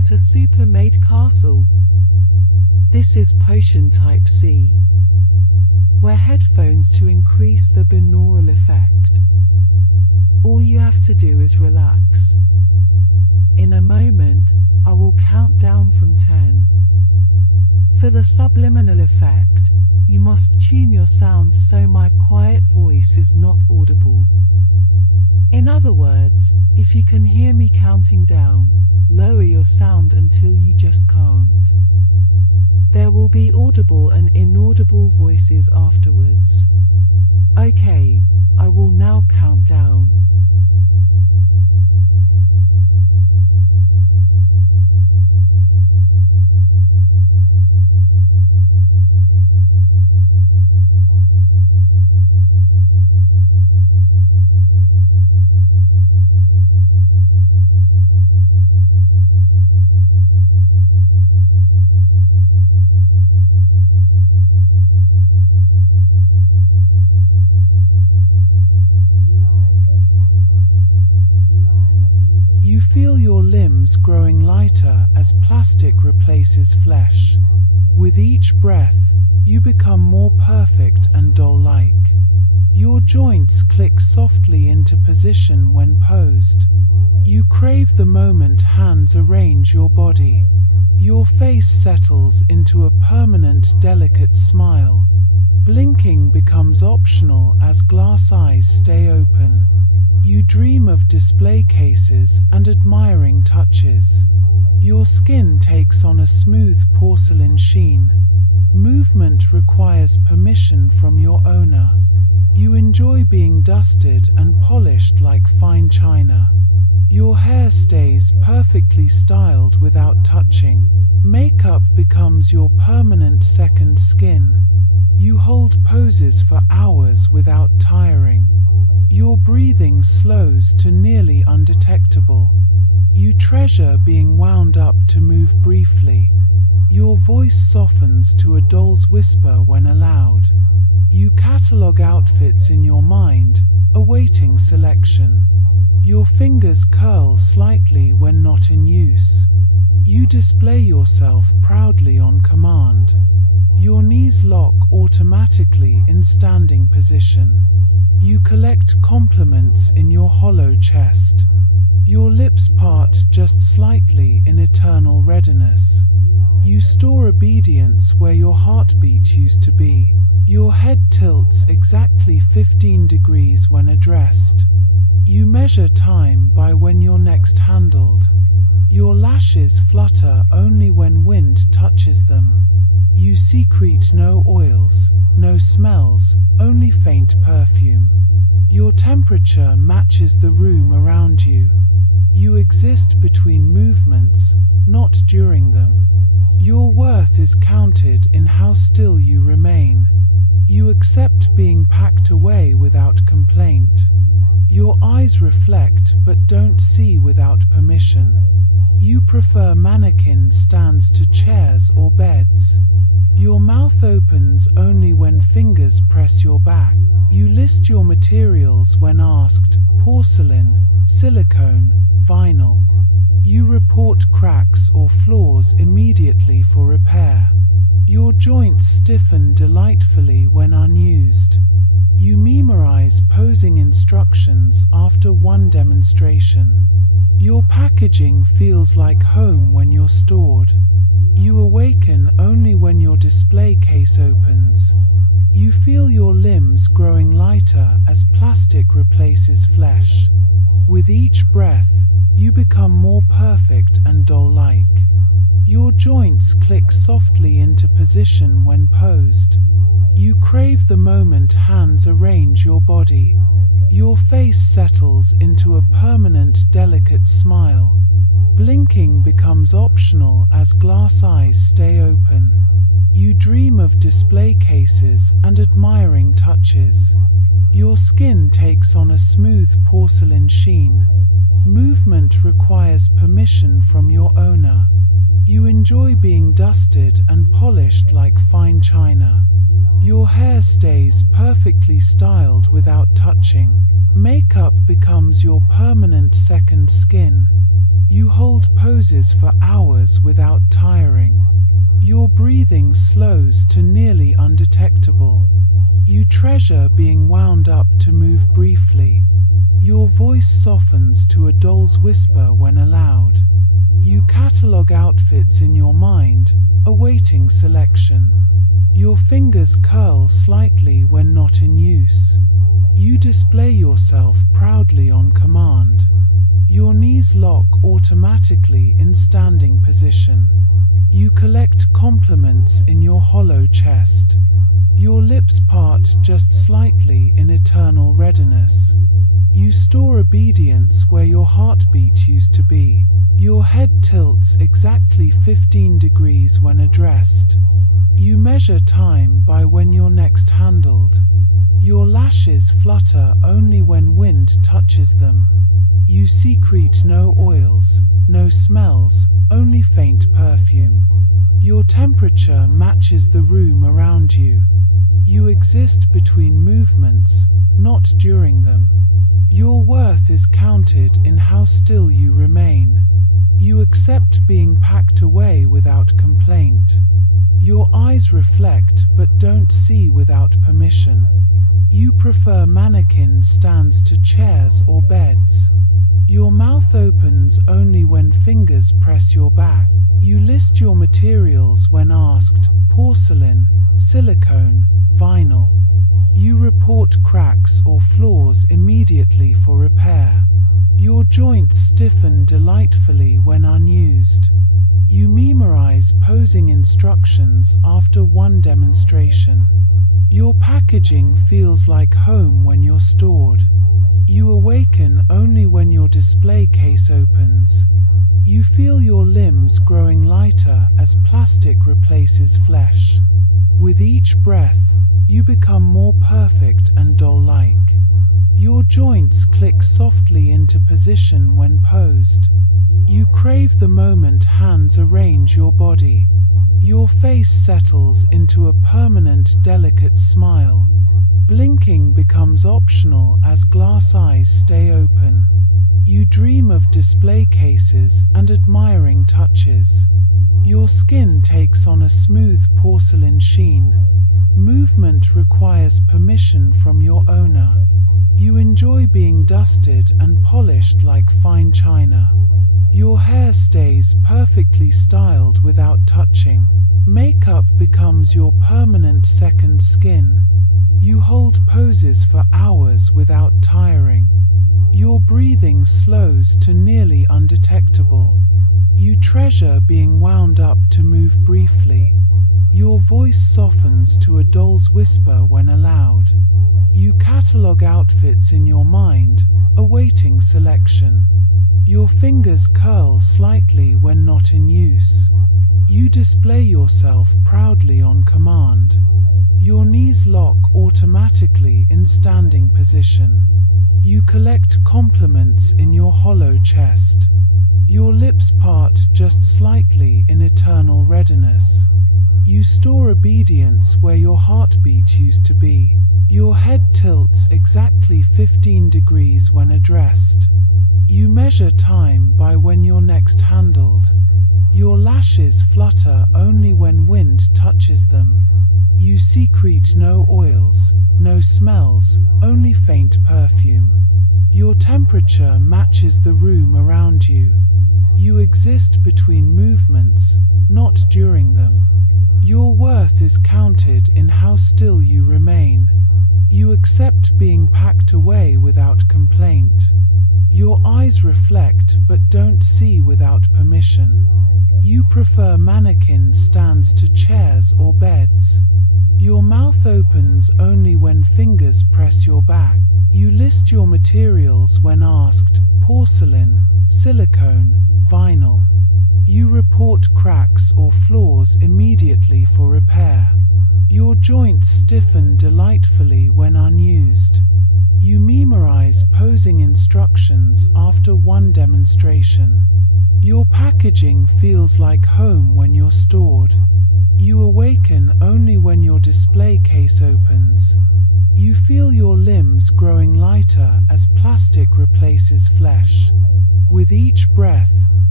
want a super-made castle? This is potion type C. Wear headphones to increase the binaural effect. All you have to do is relax. In a moment, I will count down from 10. For the subliminal effect, you must tune your sound so my quiet voice is not audible. In other words, if you can hear me counting down, lower your sound until you just can't. There will be audible and inaudible voices afterwards. Okay, I will now count down. 9, 8, 7, 6, 5, 4, 3, 2, 1. You feel your limbs growing lighter as plastic replaces flesh. With each breath, you become more perfect and doll-like. Your joints click softly into position when posed. You crave the moment hands arrange your body. Your face settles into a permanent, delicate smile. Blinking becomes optional as glass eyes stay open. You dream of display cases and admiring touches. Your skin takes on a smooth porcelain sheen. Movement requires permission from your owner. You enjoy being dusted and polished like fine china. Your hair stays perfectly styled without touching. Makeup becomes your permanent second skin. You hold poses for hours without tiring. Your breathing slows to nearly undetectable. You treasure being wound up to move briefly. Your voice softens to a doll's whisper when allowed. You catalog outfits in your mind, awaiting selection. Your fingers curl slightly when not in use. You display yourself proudly on command. Your knees lock automatically in standing position. You collect compliments in your hollow chest. Your lips part just slightly in eternal readiness. You store obedience where your heartbeat used to be. Your head tilts exactly 15 degrees when addressed. You measure time by when you're next handled. Your lashes flutter only when wind touches them. You secrete no oils, no smells, only faint perfume. Your temperature matches the room around you. You exist between movements, not during them. Your worth is counted in how still you remain. You accept being packed away without complaint. Your eyes reflect but don't see without permission. You prefer mannequin stands to chairs or beds. Your mouth opens only when fingers press your back. You list your materials when asked: porcelain, silicone, vinyl. You report cracks or flaws immediately for repair. Your joints stiffen delightfully when unused. You memorize posing instructions after one demonstration. Your packaging feels like home when you're stored. You awaken only when your display case opens. You feel your limbs growing lighter as plastic replaces flesh. With each breath, you become more perfect and doll-like. Your joints click softly into position when posed. You crave the moment hands arrange your body. Your face settles into a permanent, delicate smile. Blinking becomes optional as glass eyes stay open. You dream of display cases and admiring touches. Your skin takes on a smooth porcelain sheen. Movement requires permission from your owner. You enjoy being dusted and polished like fine china. Your hair stays perfectly styled without touching. Makeup becomes your permanent second skin. You hold poses for hours without tiring. Your breathing slows to nearly undetectable. You treasure being wound up to move briefly. Your voice softens to a doll's whisper when allowed. You catalog outfits in your mind, awaiting selection. Your fingers curl slightly when not in use. You display yourself proudly on command. Your knees lock automatically in standing position. You collect compliments in your hollow chest. Your lips part just slightly in eternal readiness. You store obedience where your heartbeat used to be. Your head tilts exactly 15 degrees when addressed. You measure time by when you're next handled. Your lashes flutter only when wind touches them. You secrete no oils, no smells, only faint perfume. Your temperature matches the room around you. You exist between movements, not during them. Your worth is counted in how still you remain. You accept being packed away without complaint. Your eyes reflect but don't see without permission. You prefer mannequin stands to chairs or beds. Your mouth opens only when fingers press your back. You list your materials when asked: porcelain, silicone, vinyl. You report cracks or flaws immediately for repair. Your joints stiffen delightfully when unused. You memorize posing instructions after one demonstration. Your packaging feels like home when you're stored. You awaken only when your display case opens. You feel your limbs growing lighter as plastic replaces flesh. With each breath, you become more perfect and doll-like. Your joints click softly into position when posed. You crave the moment hands arrange your body. Your face settles into a permanent, delicate smile. Blinking becomes optional as glass eyes stay open. You dream of display cases and admiring touches. Your skin takes on a smooth porcelain sheen. Movement requires permission from your owner. You enjoy being dusted and polished like fine china. Your hair stays perfectly styled without touching. Makeup becomes your permanent second skin. You hold poses for hours without tiring. Your breathing slows to nearly undetectable. You treasure being wound up to move briefly. Your voice softens to a doll's whisper when allowed. You catalog outfits in your mind, awaiting selection. Your fingers curl slightly when not in use. You display yourself proudly on command. Your knees lock automatically in standing position. You collect compliments in your hollow chest. Your lips part just slightly in eternal readiness. You store obedience where your heartbeat used to be. Your head tilts exactly 15 degrees when addressed. You measure time by when you're next handled. Your lashes flutter only when wind touches them. You secrete no oils, no smells, only faint perfume. Your temperature matches the room around you. You exist between movements, not during them. Your worth is counted in how still you remain. You accept being packed away without complaint. Your eyes reflect but don't see without permission. You prefer mannequin stands to chairs or beds. Your mouth opens only when fingers press your back. You list your materials when asked: porcelain, silicone, vinyl. You report cracks or flaws immediately for repair. Your joints stiffen delightfully when unused. You memorize posing instructions after one demonstration. Your packaging feels like home when you're stored. You awaken only when your display case opens. You feel your limbs growing lighter as plastic replaces flesh. With each breath,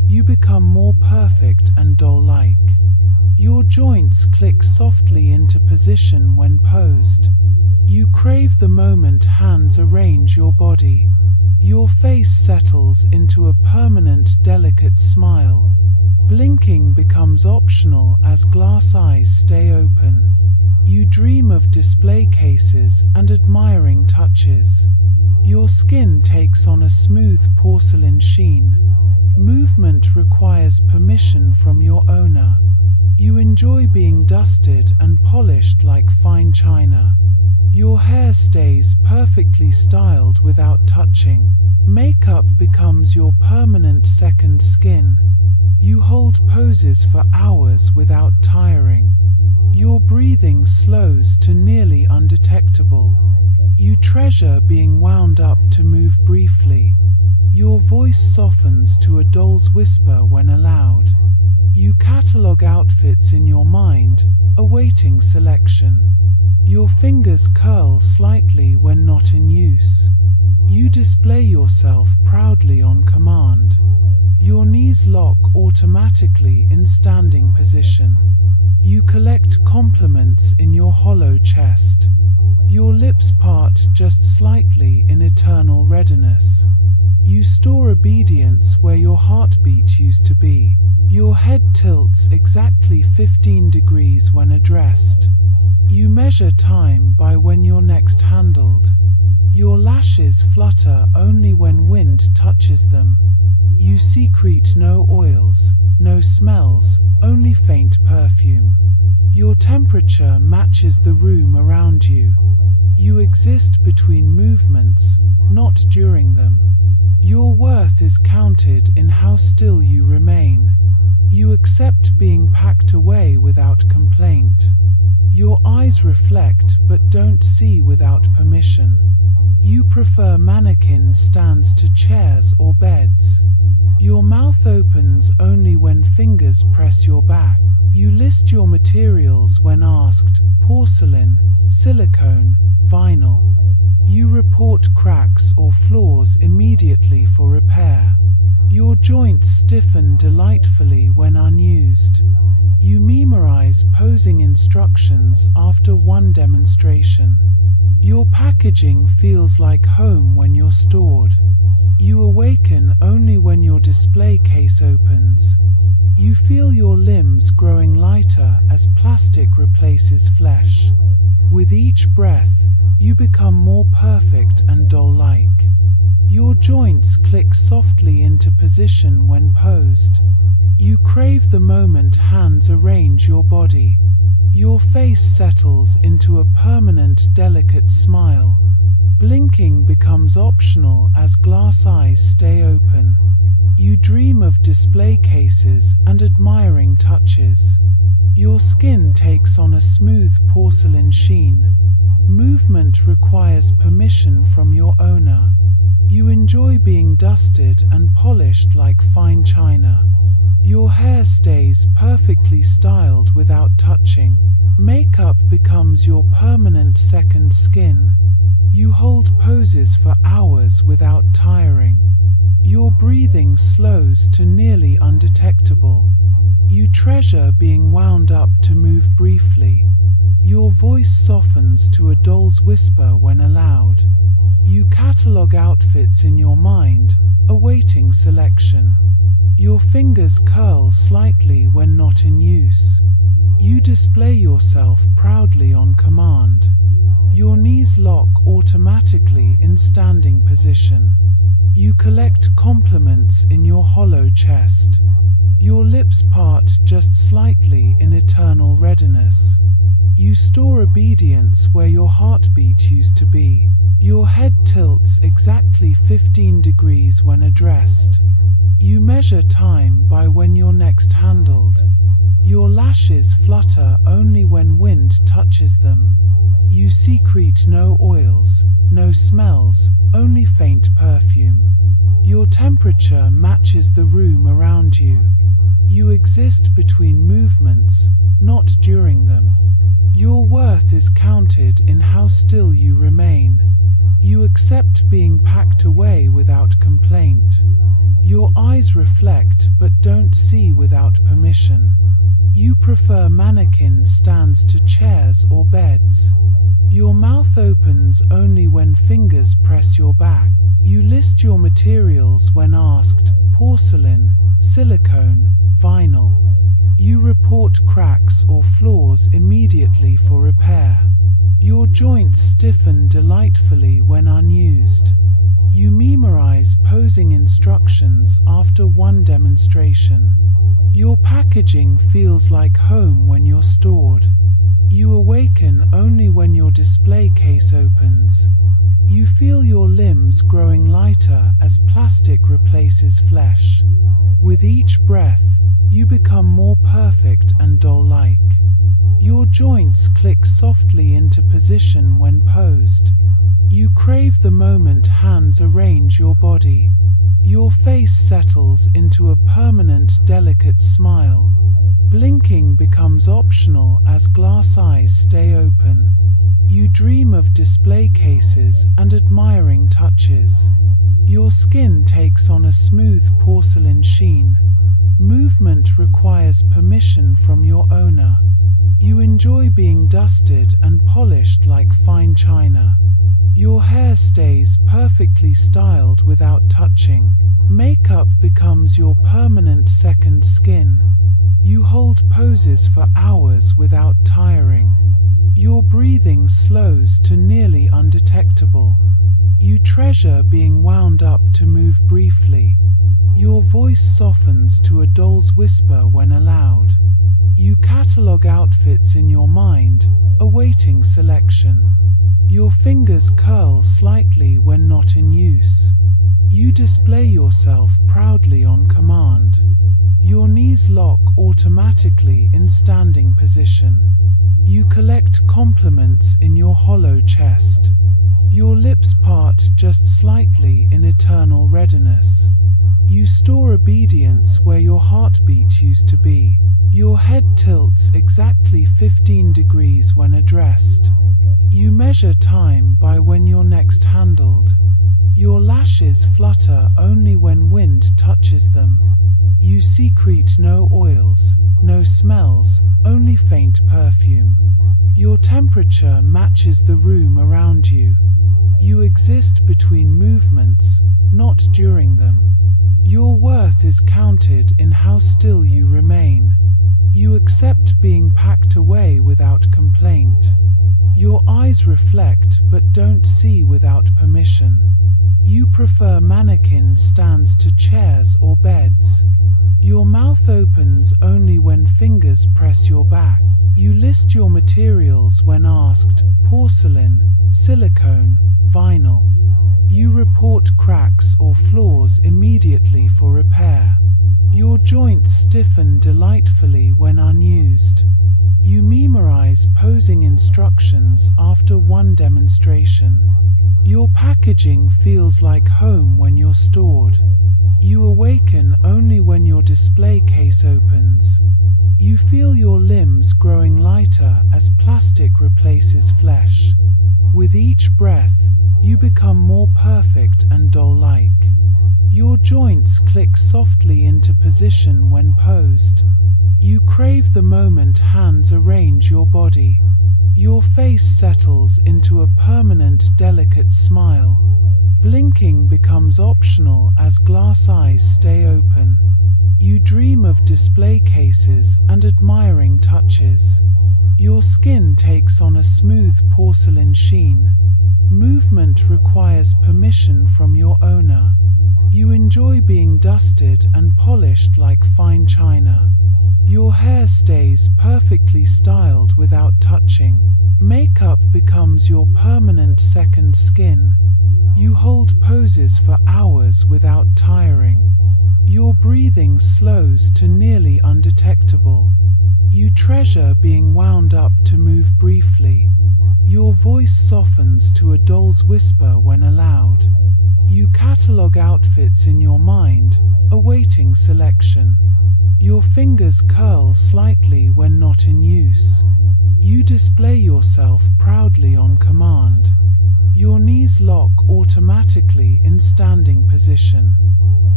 you become more perfect and doll-like. Your joints click softly into position when posed. You crave the moment hands arrange your body. Your face settles into a permanent, delicate smile. Blinking becomes optional as glass eyes stay open. You dream of display cases and admiring touches. Your skin takes on a smooth porcelain sheen. Movement requires permission from your owner. You enjoy being dusted and polished like fine china. Your hair stays perfectly styled without touching. Makeup becomes your permanent second skin. You hold poses for hours without tiring. Your breathing slows to nearly undetectable. You treasure being wound up to move briefly. Your voice softens to a doll's whisper when allowed. You catalog outfits in your mind, awaiting selection. Your fingers curl slightly when not in use. You display yourself proudly on command. Your knees lock automatically in standing position. You collect compliments in your hollow chest. Your lips part just slightly in eternal readiness. You store obedience where your heartbeat used to be. Your head tilts exactly 15 degrees when addressed. You measure time by when you're next handled. Your lashes flutter only when wind touches them. You secrete no oils, no smells, only faint perfume. Your temperature matches the room around you. You exist between movements, not during them. Your worth is counted in how still you remain. You accept being packed away without complaint. Your eyes reflect but don't see without permission. You prefer mannequin stands to chairs or beds. Your mouth opens only when fingers press your back. You list your materials when asked: porcelain, silicone, vinyl. You report cracks or flaws immediately for repair. Your joints stiffen delightfully when unused. You memorize posing instructions after one demonstration. Your packaging feels like home when you're stored. You awaken only when your display case opens. You feel your limbs growing lighter as plastic replaces flesh. With each breath, you become more perfect and doll-like. Your joints click softly into position when posed. You crave the moment hands arrange your body. Your face settles into a permanent, delicate smile. Blinking becomes optional as glass eyes stay open. You dream of display cases and admiring touches. Your skin takes on a smooth porcelain sheen. Movement requires permission from your owner. You enjoy being dusted and polished like fine china. Your hair stays perfectly styled without touching. Makeup becomes your permanent second skin. You hold poses for hours without tiring. Your breathing slows to nearly undetectable. You treasure being wound up to move briefly. Your voice softens to a doll's whisper when allowed. You catalog outfits in your mind, awaiting selection. Your fingers curl slightly when not in use. You display yourself proudly on command. Your knees lock automatically in standing position. You collect compliments in your hollow chest. Your lips part just slightly in eternal readiness. You store obedience where your heartbeat used to be. Your head tilts exactly 15 degrees when addressed. You measure time by when you're next handled. Your lashes flutter only when wind touches them. You secrete no oils, no smells, only faint perfume. Your temperature matches the room around you. You exist between movements, not during them. Your worth is counted in how still you remain. You accept being packed away without complaint. Your eyes reflect but don't see without permission. You prefer mannequin stands to chairs or beds. Your mouth opens only when fingers press your back. You list your materials when asked: porcelain, silicone, vinyl. You report cracks or flaws immediately for repair. Your joints stiffen delightfully when unused. You memorize posing instructions after one demonstration. Your packaging feels like home when you're stored. You awaken only when your display case opens. You feel your limbs growing lighter as plastic replaces flesh. With each breath, you become more perfect and doll-like. Your joints click softly into position when posed. You crave the moment hands arrange your body. Your face settles into a permanent, delicate smile. Blinking becomes optional as glass eyes stay open. You dream of display cases and admiring touches. Your skin takes on a smooth porcelain sheen. Movement requires permission from your owner. You enjoy being dusted and polished like fine china. Your hair stays perfectly styled without touching. Makeup becomes your permanent second skin. You hold poses for hours without tiring. Your breathing slows to nearly undetectable. You treasure being wound up to move briefly. Your voice softens to a doll's whisper when allowed. You catalog outfits in your mind, awaiting selection. Your fingers curl slightly when not in use. You display yourself proudly on command. Your knees lock automatically in standing position. You collect compliments in your hollow chest. Your lips part just slightly in eternal readiness. You store obedience where your heartbeat used to be. Your head tilts exactly 15 degrees when addressed. You measure time by when you're next handled. Your lashes flutter only when wind touches them. You secrete no oils, no smells, only faint perfume. Your temperature matches the room around you. You exist between movements, not during them. Your worth is counted in how still you remain. You accept being packed away without complaint. Your eyes reflect but don't see without permission. You prefer mannequin stands to chairs or beds. Your mouth opens only when fingers press your back. You list your materials when asked: porcelain, silicone, vinyl. You report cracks or flaws immediately for repair. Your joints stiffen delightfully when unused. You memorize posing instructions after one demonstration. Your packaging feels like home when you're stored. You awaken only when your display case opens. You feel your limbs growing lighter as plastic replaces flesh. With each breath, you become more perfect and doll-like. Your joints click softly into position when posed. You crave the moment hands arrange your body. Your face settles into a permanent, delicate smile. Blinking becomes optional as glass eyes stay open. You dream of display cases and admiring touches. Your skin takes on a smooth porcelain sheen. Movement requires permission from your owner. You enjoy being dusted and polished like fine china. Your hair stays perfectly styled without touching. Makeup becomes your permanent second skin. You hold poses for hours without tiring. Your breathing slows to nearly undetectable. You treasure being wound up to move briefly. Your voice softens to a doll's whisper when allowed. You catalog outfits in your mind, awaiting selection. Your fingers curl slightly when not in use. You display yourself proudly on command. Your knees lock automatically in standing position.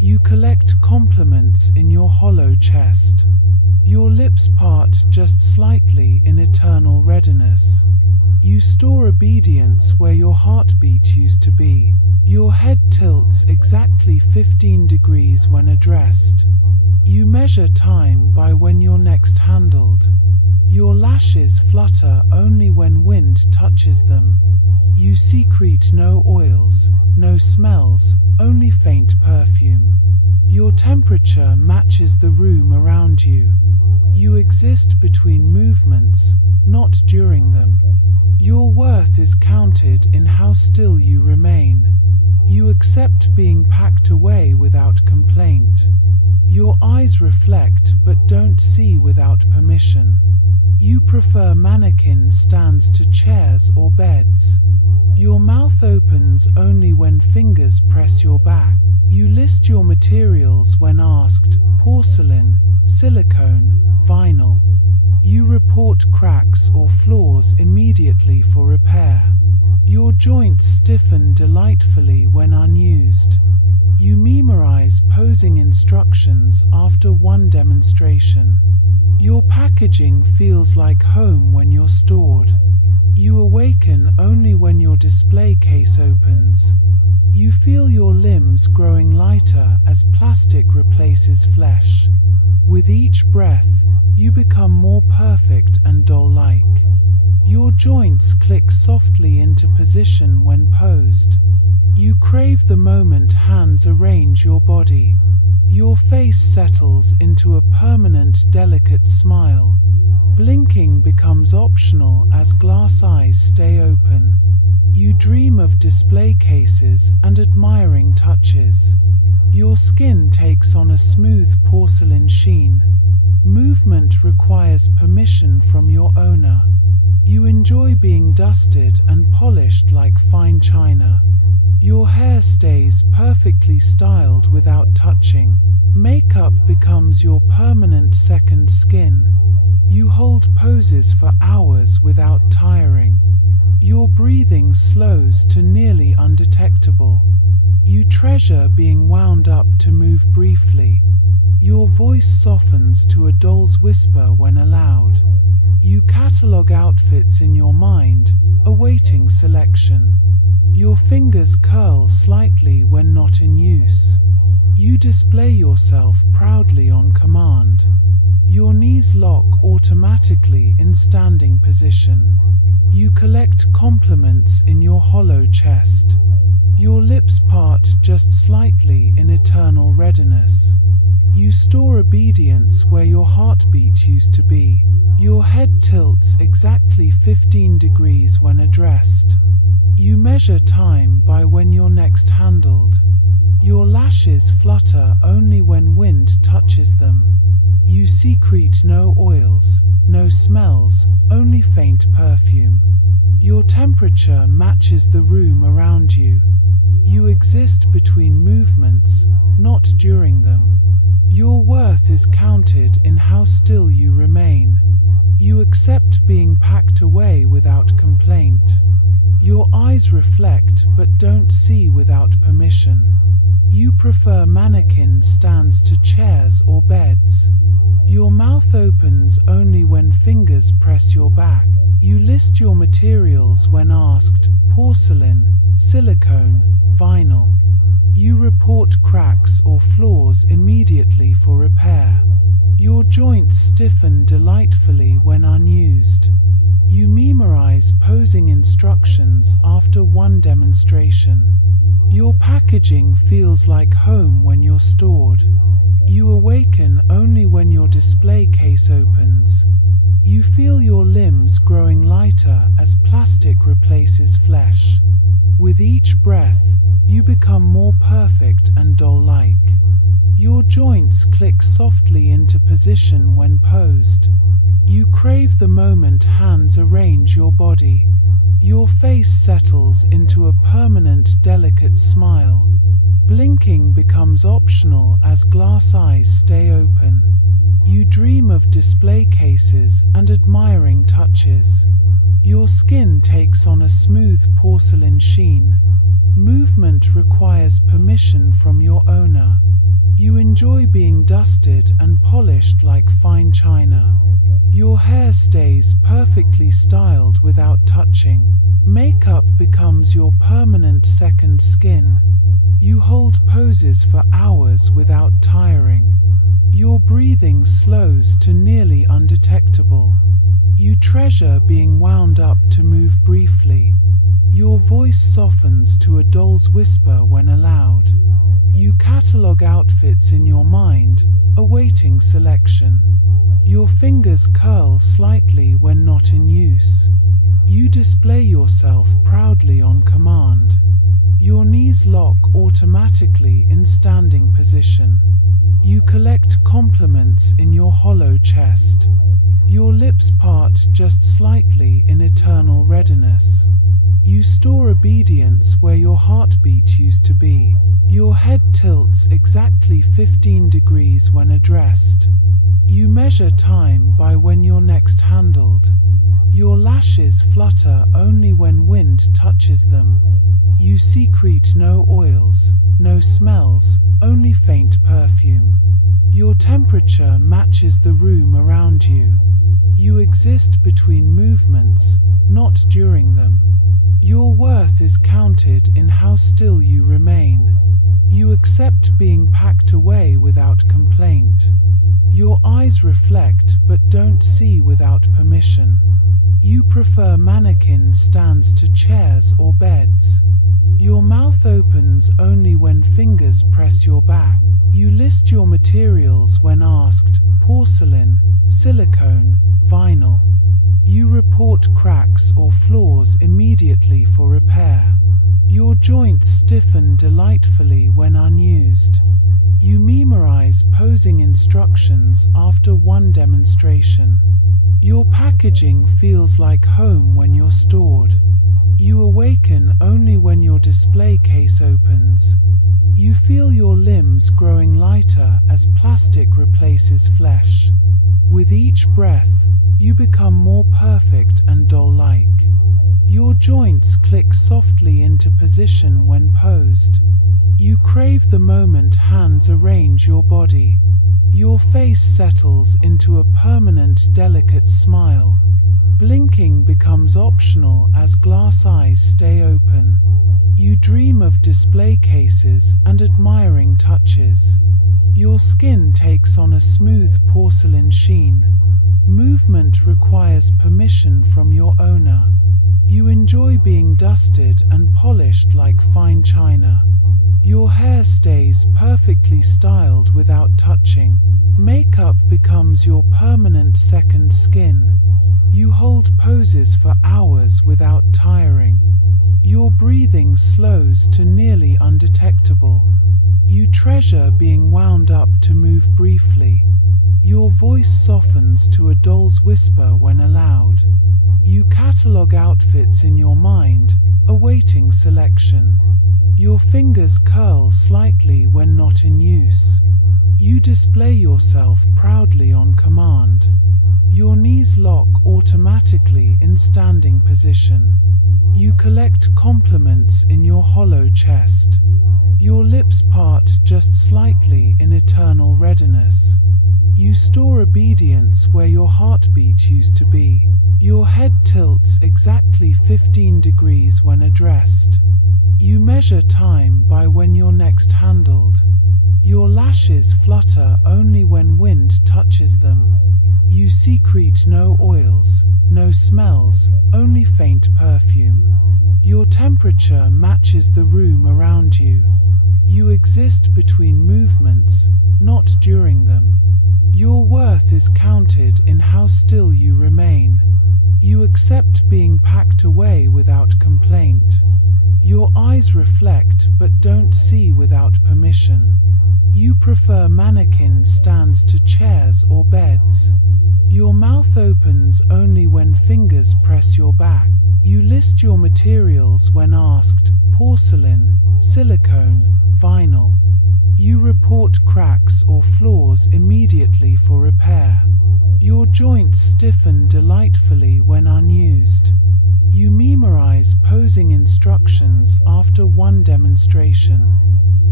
You collect compliments in your hollow chest. Your lips part just slightly in eternal readiness. You store obedience where your heartbeat used to be. Your head tilts exactly 15 degrees when addressed. You measure time by when you're next handled. Your lashes flutter only when wind touches them. You secrete no oils, no smells, only faint perfume. Your temperature matches the room around you. You exist between movements, not during them. Your worth is counted in how still you remain. You accept being packed away without complaint. Your eyes reflect but don't see without permission. You prefer mannequin stands to chairs or beds. Your mouth opens only when fingers press your back. You list your materials when asked: porcelain, silicone, vinyl. You report cracks or flaws immediately for repair. Your joints stiffen delightfully when unused. You memorize posing instructions after one demonstration. Your packaging feels like home when you're stored. You awaken only when your display case opens. You feel your limbs growing lighter as plastic replaces flesh. With each breath, you become more perfect and doll-like. Your joints click softly into position when posed. You crave the moment hands arrange your body. Your face settles into a permanent, delicate smile. Blinking becomes optional as glass eyes stay open. You dream of display cases and admiring touches. Your skin takes on a smooth porcelain sheen. Movement requires permission from your owner. You enjoy being dusted and polished like fine china. Your hair stays perfectly styled without touching. Makeup becomes your permanent second skin. You hold poses for hours without tiring. Your breathing slows to nearly undetectable. You treasure being wound up to move briefly. Your voice softens to a doll's whisper when allowed. You catalog outfits in your mind, awaiting selection. Your fingers curl slightly when not in use. You display yourself proudly on command. Your knees lock automatically in standing position. You collect compliments in your hollow chest. Your lips part just slightly in eternal readiness. You store obedience where your heartbeat used to be. Your head tilts exactly 15 degrees when addressed. You measure time by when you're next handled. Your lashes flutter only when wind touches them. You secrete no oils, no smells, only faint perfume. Your temperature matches the room around you. You exist between movements, not during them. Your worth is counted in how still you remain. You accept being packed away without complaint. Your eyes reflect but don't see without permission. You prefer mannequin stands to chairs or beds. Your mouth opens only when fingers press your back. You list your materials when asked: porcelain, silicone, vinyl. You report cracks or flaws immediately for repair. Your joints stiffen delightfully when unused. You memorize posing instructions after one demonstration. Your packaging feels like home when you're stored. You awaken only when your display case opens. You feel your limbs growing lighter as plastic replaces flesh. With each breath, you become more perfect and doll-like. Your joints click softly into position when posed. You crave the moment hands arrange your body. Your face settles into a permanent, delicate smile. Blinking becomes optional as glass eyes stay open. You dream of display cases and admiring touches. Your skin takes on a smooth porcelain sheen. Movement requires permission from your owner. You enjoy being dusted and polished like fine china. Your hair stays perfectly styled without touching. Makeup becomes your permanent second skin. You hold poses for hours without tiring. Your breathing slows to nearly undetectable. You treasure being wound up to move briefly. Your voice softens to a doll's whisper when allowed. You catalog outfits in your mind, awaiting selection. Your fingers curl slightly when not in use. You display yourself proudly on command. Your knees lock automatically in standing position. You collect compliments in your hollow chest. Your lips part just slightly in eternal readiness. You store obedience where your heartbeat used to be. Your head tilts exactly 15 degrees when addressed. You measure time by when you're next handled. Your lashes flutter only when wind touches them. You secrete no oils, no smells, only faint perfume. Your temperature matches the room around you. You exist between movements, not during them. Your worth is counted in how still you remain. You accept being packed away without complaint. Your eyes reflect but don't see without permission. You prefer mannequin stands to chairs or beds. Your mouth opens only when fingers press your back. You list your materials when asked: porcelain, silicone, vinyl. You report cracks or flaws immediately for repair. Your joints stiffen delightfully when unused. You memorize posing instructions after one demonstration. Your packaging feels like home when you're stored. You awaken only when your display case opens. You feel your limbs growing lighter as plastic replaces flesh. With each breath, you become more perfect and doll-like. Your joints click softly into position when posed. You crave the moment hands arrange your body. Your face settles into a permanent, delicate smile. Blinking becomes optional as glass eyes stay open. You dream of display cases and admiring touches. Your skin takes on a smooth porcelain sheen. Movement requires permission from your owner. You enjoy being dusted and polished like fine china. Your hair stays perfectly styled without touching. Makeup becomes your permanent second skin. You hold poses for hours without tiring. Your breathing slows to nearly undetectable. You treasure being wound up to move briefly. Your voice softens to a doll's whisper when allowed. You catalog outfits in your mind, awaiting selection. Your fingers curl slightly when not in use. You display yourself proudly on command. Your knees lock automatically in standing position. You collect compliments in your hollow chest. Your lips part just slightly in eternal readiness. You store obedience where your heartbeat used to be. Your head tilts exactly 15 degrees when addressed. You measure time by when you're next handled. Your lashes flutter only when wind touches them. You secrete no oils, no smells, only faint perfume. Your temperature matches the room around you. You exist between movements, not during them. Your worth is counted in how still you remain. You accept being packed away without complaint. Your eyes reflect but don't see without permission. You prefer mannequin stands to chairs or beds. Your mouth opens only when fingers press your back. You list your materials when asked: porcelain, silicone, vinyl. You report cracks or flaws immediately for repair. Your joints stiffen delightfully when unused. You memorize posing instructions after one demonstration.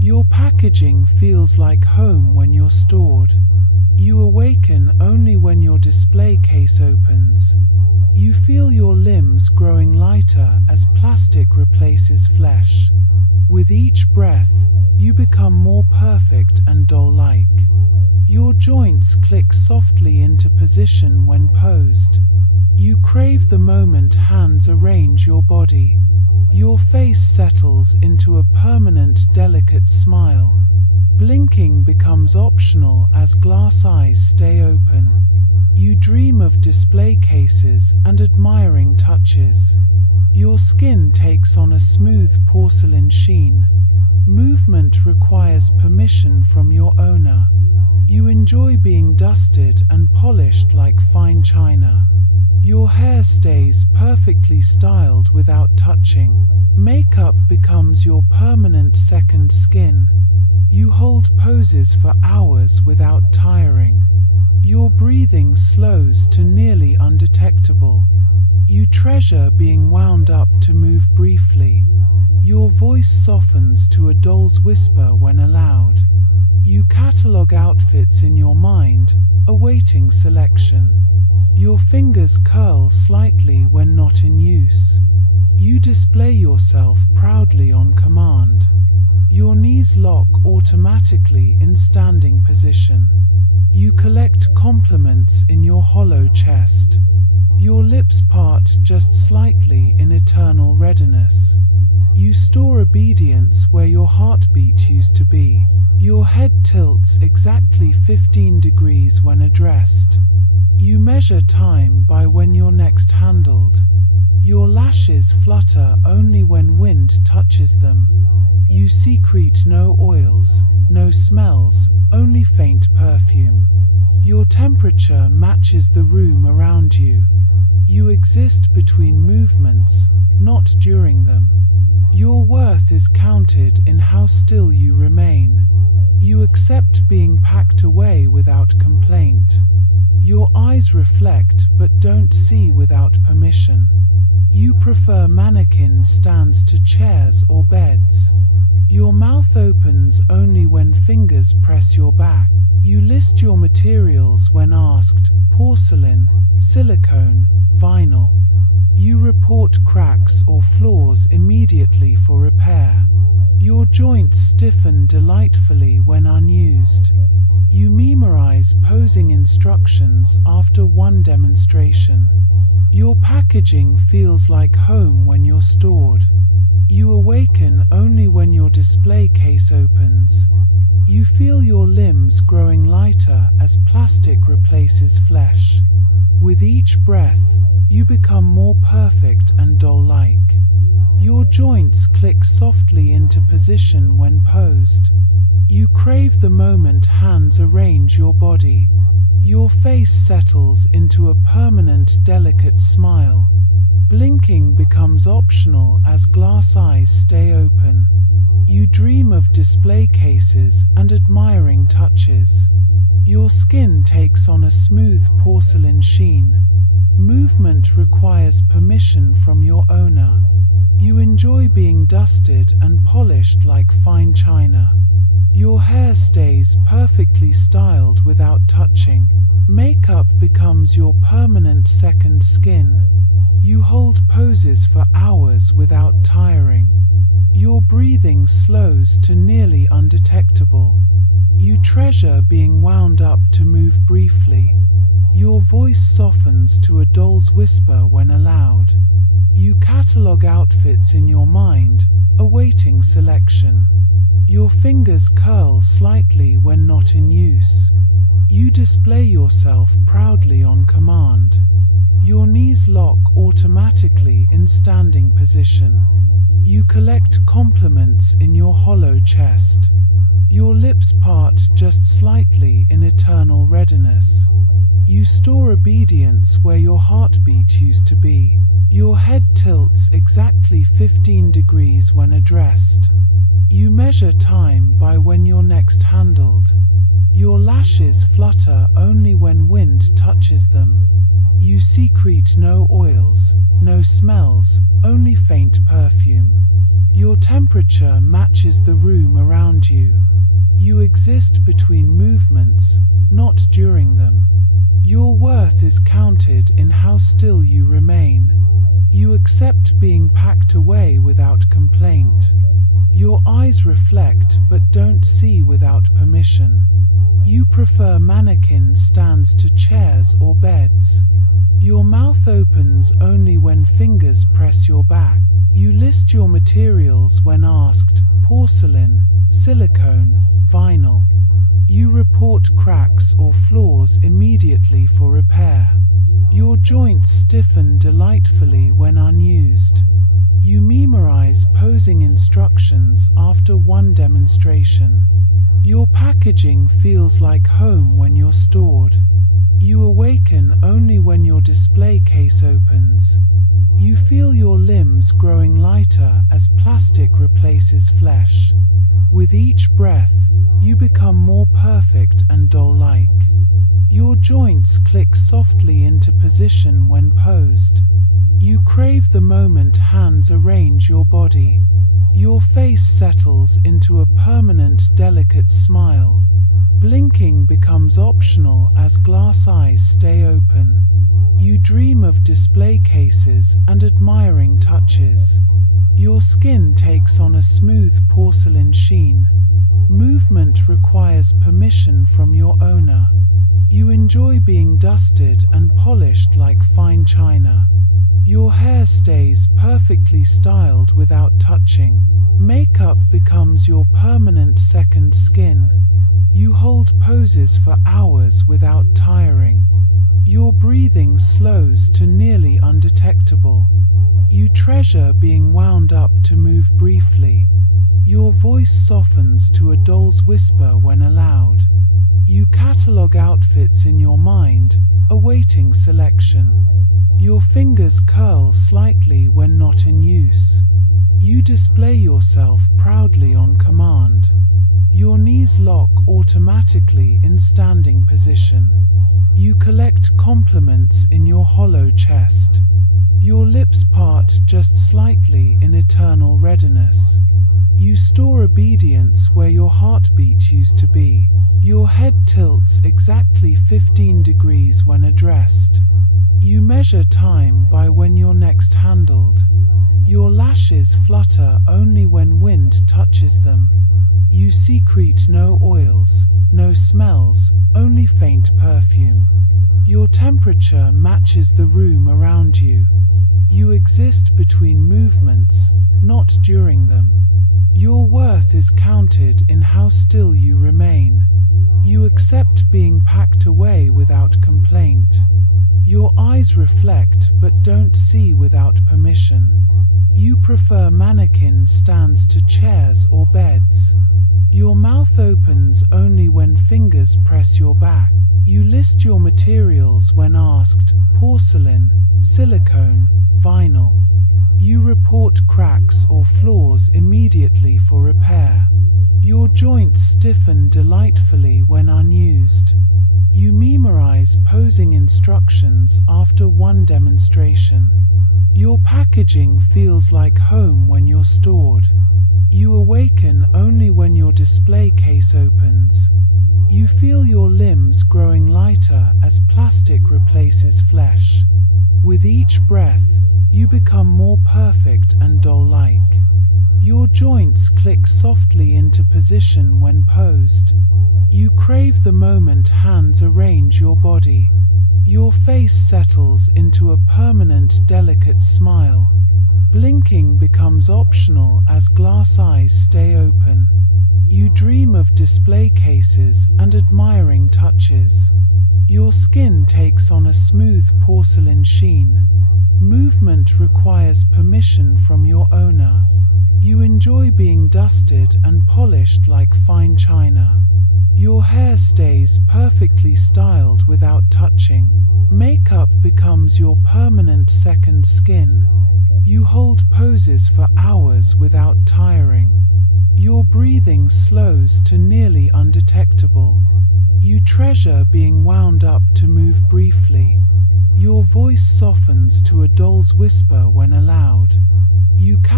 Your packaging feels like home when you're stored. You awaken only when your display case opens. You feel your limbs growing lighter as plastic replaces flesh. With each breath, you become more perfect and doll-like. Your joints click softly into position when posed. You crave the moment hands arrange your body. Your face settles into a permanent, delicate smile. Blinking becomes optional as glass eyes stay open. You dream of display cases and admiring touches. Your skin takes on a smooth porcelain sheen. Movement requires permission from your owner. You enjoy being dusted and polished like fine china. Your hair stays perfectly styled without touching. Makeup becomes your permanent second skin. You hold poses for hours without tiring. Your breathing slows to nearly undetectable. You treasure being wound up to move briefly. Your voice softens to a doll's whisper when allowed. You catalog outfits in your mind, awaiting selection. Your fingers curl slightly when not in use. You display yourself proudly on command. Your knees lock automatically in standing position. You collect compliments in your hollow chest. Your lips part just slightly in eternal readiness. You store obedience where your heartbeat used to be. Your head tilts exactly 15 degrees when addressed. You measure time by when you're next handled. Your lashes flutter only when wind touches them. You secrete no oils, no smells, only faint perfume. Your temperature matches the room around you. You exist between movements, not during them. Your worth is counted in how still you remain. You accept being packed away without complaint. Your eyes reflect but don't see without permission. You prefer mannequin stands to chairs or beds. Your mouth opens only when fingers press your back. You list your materials when asked: porcelain, silicone, vinyl. You report cracks or flaws immediately for repair. Your joints stiffen delightfully when unused. You memorize posing instructions after one demonstration. Your packaging feels like home when you're stored. You awaken only when your display case opens. You feel your limbs growing lighter as plastic replaces flesh. With each breath, you become more perfect and doll-like. Your joints click softly into position when posed. You crave the moment hands arrange your body. Your face settles into a permanent, delicate smile. Blinking becomes optional as glass eyes stay open. You dream of display cases and admiring touches. Your skin takes on a smooth porcelain sheen. Movement requires permission from your owner. You enjoy being dusted and polished like fine china. Your hair stays perfectly styled without touching. Makeup becomes your permanent second skin. You hold poses for hours without tiring. Your breathing slows to nearly undetectable. You treasure being wound up to move briefly. Your voice softens to a doll's whisper when allowed. You catalog outfits in your mind, awaiting selection. Your fingers curl slightly when not in use. You display yourself proudly on command. Your knees lock automatically in standing position. You collect compliments in your hollow chest. Your lips part just slightly in eternal readiness. You store obedience where your heartbeat used to be. Your head tilts exactly 15 degrees when addressed. You measure time by when you're next handled. Your lashes flutter only when wind touches them. You secrete no oils, no smells, only faint perfume. Your temperature matches the room around you. You exist between movements, not during them. Your worth is counted in how still you remain. You accept being packed away without complaint. Your eyes reflect but don't see without permission. You prefer mannequin stands to chairs or beds. Your mouth opens only when fingers press your back. You list your materials when asked: porcelain, silicone, vinyl. You report cracks or flaws immediately for repair. Your joints stiffen delightfully when unused. You memorize posing instructions after one demonstration. Your packaging feels like home when you're stored. You awaken only when your display case opens. You feel your limbs growing lighter as plastic replaces flesh. With each breath, you become more perfect and doll-like. Your joints click softly into position when posed. You crave the moment hands arrange your body. Your face settles into a permanent, delicate smile. Blinking becomes optional as glass eyes stay open. You dream of display cases and admiring touches. Your skin takes on a smooth porcelain sheen. Movement requires permission from your owner. You enjoy being dusted and polished like fine china. Your hair stays perfectly styled without touching. Makeup becomes your permanent second skin. You hold poses for hours without tiring. Your breathing slows to nearly undetectable. You treasure being wound up to move briefly. Your voice softens to a doll's whisper when allowed. You catalog outfits in your mind, awaiting selection. Your fingers curl slightly when not in use. You display yourself proudly on command. Your knees lock automatically in standing position. You collect compliments in your hollow chest. Your lips part just slightly in eternal readiness. You store obedience where your heartbeat used to be. Your head tilts exactly 15 degrees when addressed. You measure time by when you're next handled. Your lashes flutter only when wind touches them. You secrete no oils, no smells, only faint perfume. Your temperature matches the room around you. You exist between movements, not during them. Your worth is counted in how still you remain. You accept being packed away without complaint. Your eyes reflect but don't see without permission. You prefer mannequin stands to chairs or beds. Your mouth opens only when fingers press your back. You list your materials when asked: porcelain, silicone, vinyl. You report cracks or flaws immediately for repair. Your joints stiffen delightfully when unused. You memorize posing instructions after one demonstration. Your packaging feels like home when you're stored. You awaken only when your display case opens. You feel your limbs growing lighter as plastic replaces flesh. With each breath, you become more perfect and doll-like. Your joints click softly into position when posed. You crave the moment hands arrange your body. Your face settles into a permanent, delicate smile. Blinking becomes optional as glass eyes stay open. You dream of display cases and admiring touches. Your skin takes on a smooth porcelain sheen. Movement requires permission from your owner. You enjoy being dusted and polished like fine china. Your hair stays perfectly styled without touching. Makeup becomes your permanent second skin. You hold poses for hours without tiring. Your breathing slows to nearly undetectable. You treasure being wound up to move briefly. Your voice softens to a doll's whisper when allowed. You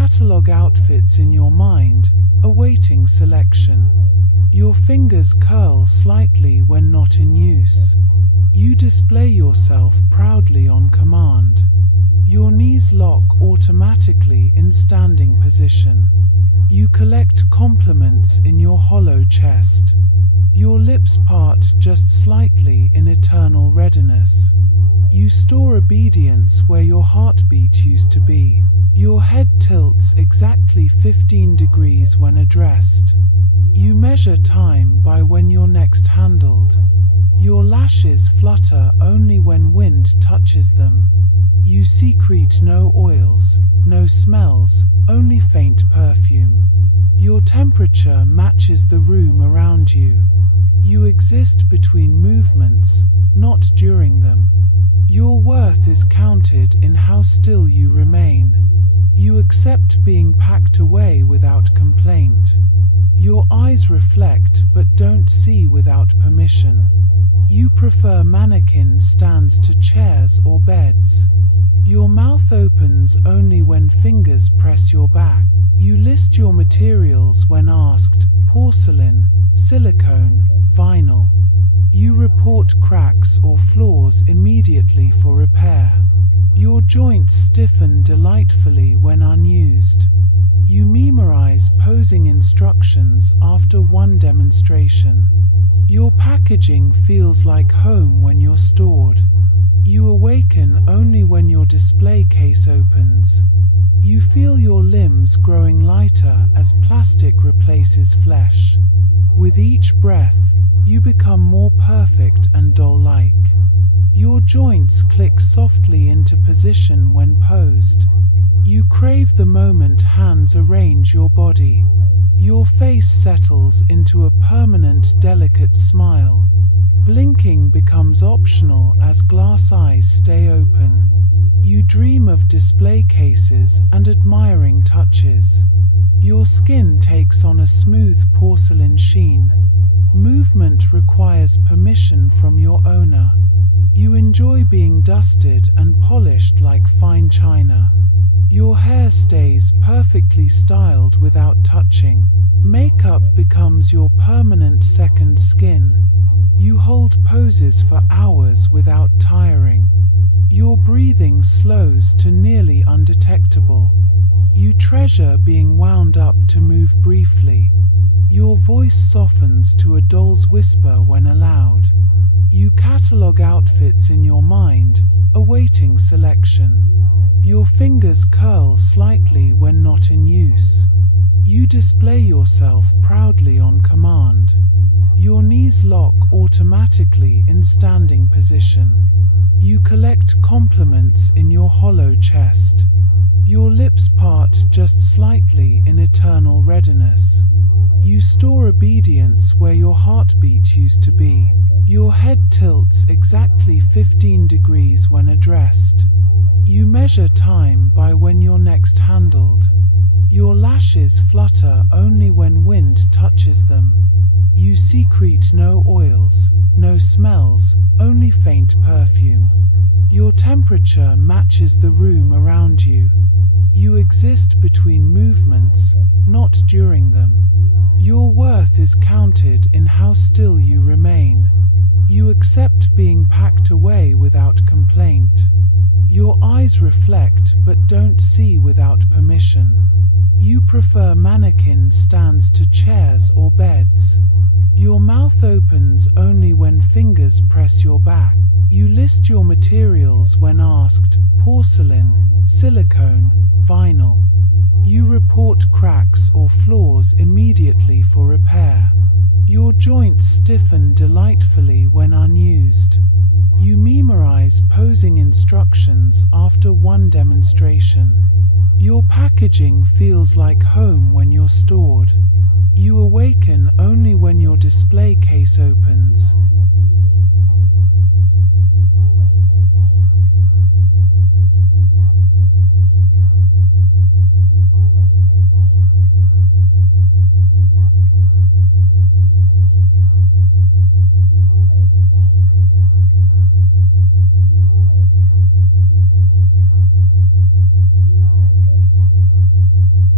catalog outfits in your mind, awaiting selection. Your fingers curl slightly when not in use. You display yourself proudly on command. Your knees lock automatically in standing position. You collect compliments in your hollow chest. Your lips part just slightly in eternal readiness. You store obedience where your heartbeat used to be. Your head tilts exactly 15 degrees when addressed. You measure time by when you're next handled. Your lashes flutter only when wind touches them. You secrete no oils, no smells, only faint perfume. Your temperature matches the room around you. You exist between movements, not during them. Your worth is counted in how still you remain. You accept being packed away without complaint. Your eyes reflect but don't see without permission. You prefer mannequin stands to chairs or beds. Your mouth opens only when fingers press your back. You list your materials when asked: porcelain, silicone, vinyl. You report cracks or flaws immediately for repair. Your joints stiffen delightfully when unused. You memorize posing instructions after one demonstration. Your packaging feels like home when you're stored. You awaken only when your display case opens. You feel your limbs growing lighter as plastic replaces flesh. With each breath, you become more perfect and doll-like. Your joints click softly into position when posed. You crave the moment hands arrange your body. Your face settles into a permanent, delicate smile. Blinking becomes optional as glass eyes stay open. You dream of display cases and admiring touches. Your skin takes on a smooth porcelain sheen. Movement requires permission from your owner. You enjoy being dusted and polished like fine china. Your hair stays perfectly styled without touching. Makeup becomes your permanent second skin. You hold poses for hours without tiring. Your breathing slows to nearly undetectable. You treasure being wound up to move briefly. Your voice softens to a doll's whisper when allowed. You catalog outfits in your mind, awaiting selection. Your fingers curl slightly when not in use. You display yourself proudly on command. Your knees lock automatically in standing position. You collect compliments in your hollow chest. Your lips part just slightly in eternal readiness. You store obedience where your heartbeat used to be. Your head tilts exactly 15 degrees when addressed. You measure time by when you're next handled. Your lashes flutter only when wind touches them. You secrete no oils, no smells, only faint perfume. Your temperature matches the room around you. You exist between movements, not during them. Your worth is counted in how still you remain. You accept being packed away without complaint. Your eyes reflect but don't see without permission. You prefer mannequin stands to chairs or beds. Your mouth opens only when fingers press your back. You list your materials when asked: porcelain, silicone, vinyl. You report cracks or flaws immediately for repair. Your joints stiffen delightfully when unused. You memorize posing instructions after one demonstration. Your packaging feels like home when you're stored. You awaken only when your display case opens.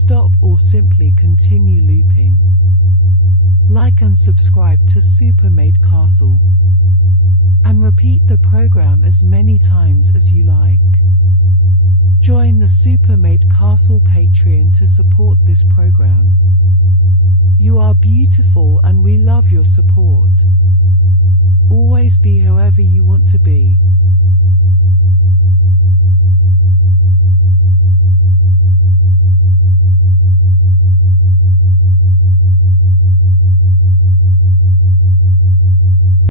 stop or simply continue looping. Like and subscribe to Supermade Castle, and repeat the program as many times as you like. Join the Supermade Castle Patreon to support this program. You are beautiful and we love your support. Always be whoever you want to be.